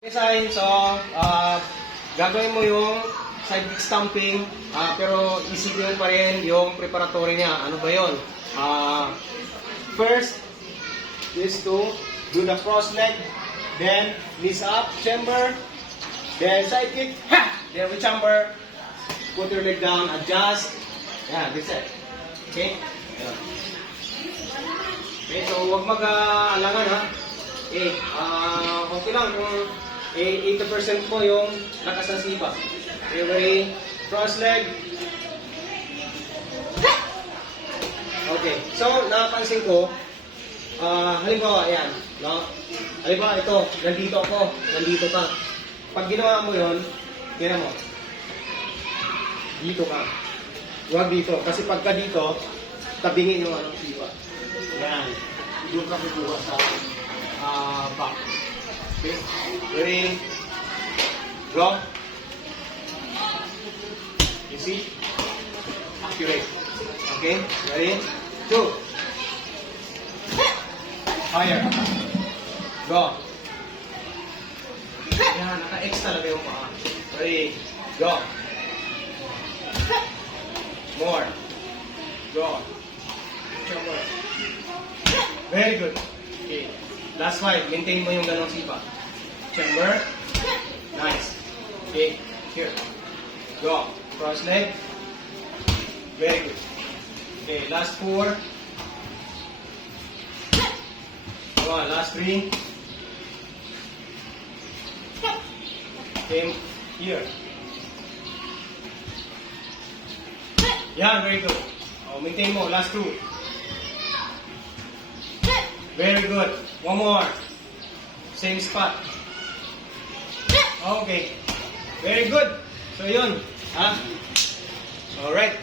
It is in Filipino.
Okay, so, gagawin mo yung side kick stamping, pero isipin mo pa rin yung preparatory niya. Ano ba yun? First, is to do the cross leg, then knees up, chamber, then side kick, ha! Then we chamber, put your leg down, adjust, yeah, that's it. Okay? Ayan. Okay, so huwag mag-alangan ha. Okay lang kung 80% po yung lakas ng sipa. Every cross leg. Okay. So, napansin ko, halimbawa, ayan. No? Halimbawa, ito. Nandito ako. Nandito ka. Pag ginawa mo yun, tingnan mo. Dito ka. Huwag dito. Kasi pagka dito, tabingin yung anong sipa. Ayan. Doon ka kukuha sa back. Okay. Ready? Go. Easy. Accurate. Okay. Ready? 2. Higher. Go. Yan. Naka-X talaga yung paa. Ready? Go. More. Go. More. Very good. Okay. Last 5. Maintain mo yung ganong sipa. Chamber. Nice. Okay. Here. Go. Cross leg. Very good. Okay. Last 4. Go on. Last 3. Same here. Yeah, very good. Maintain mo. Last 2. Very good. One more. Same spot. Okay. Very good. So yun. Alright.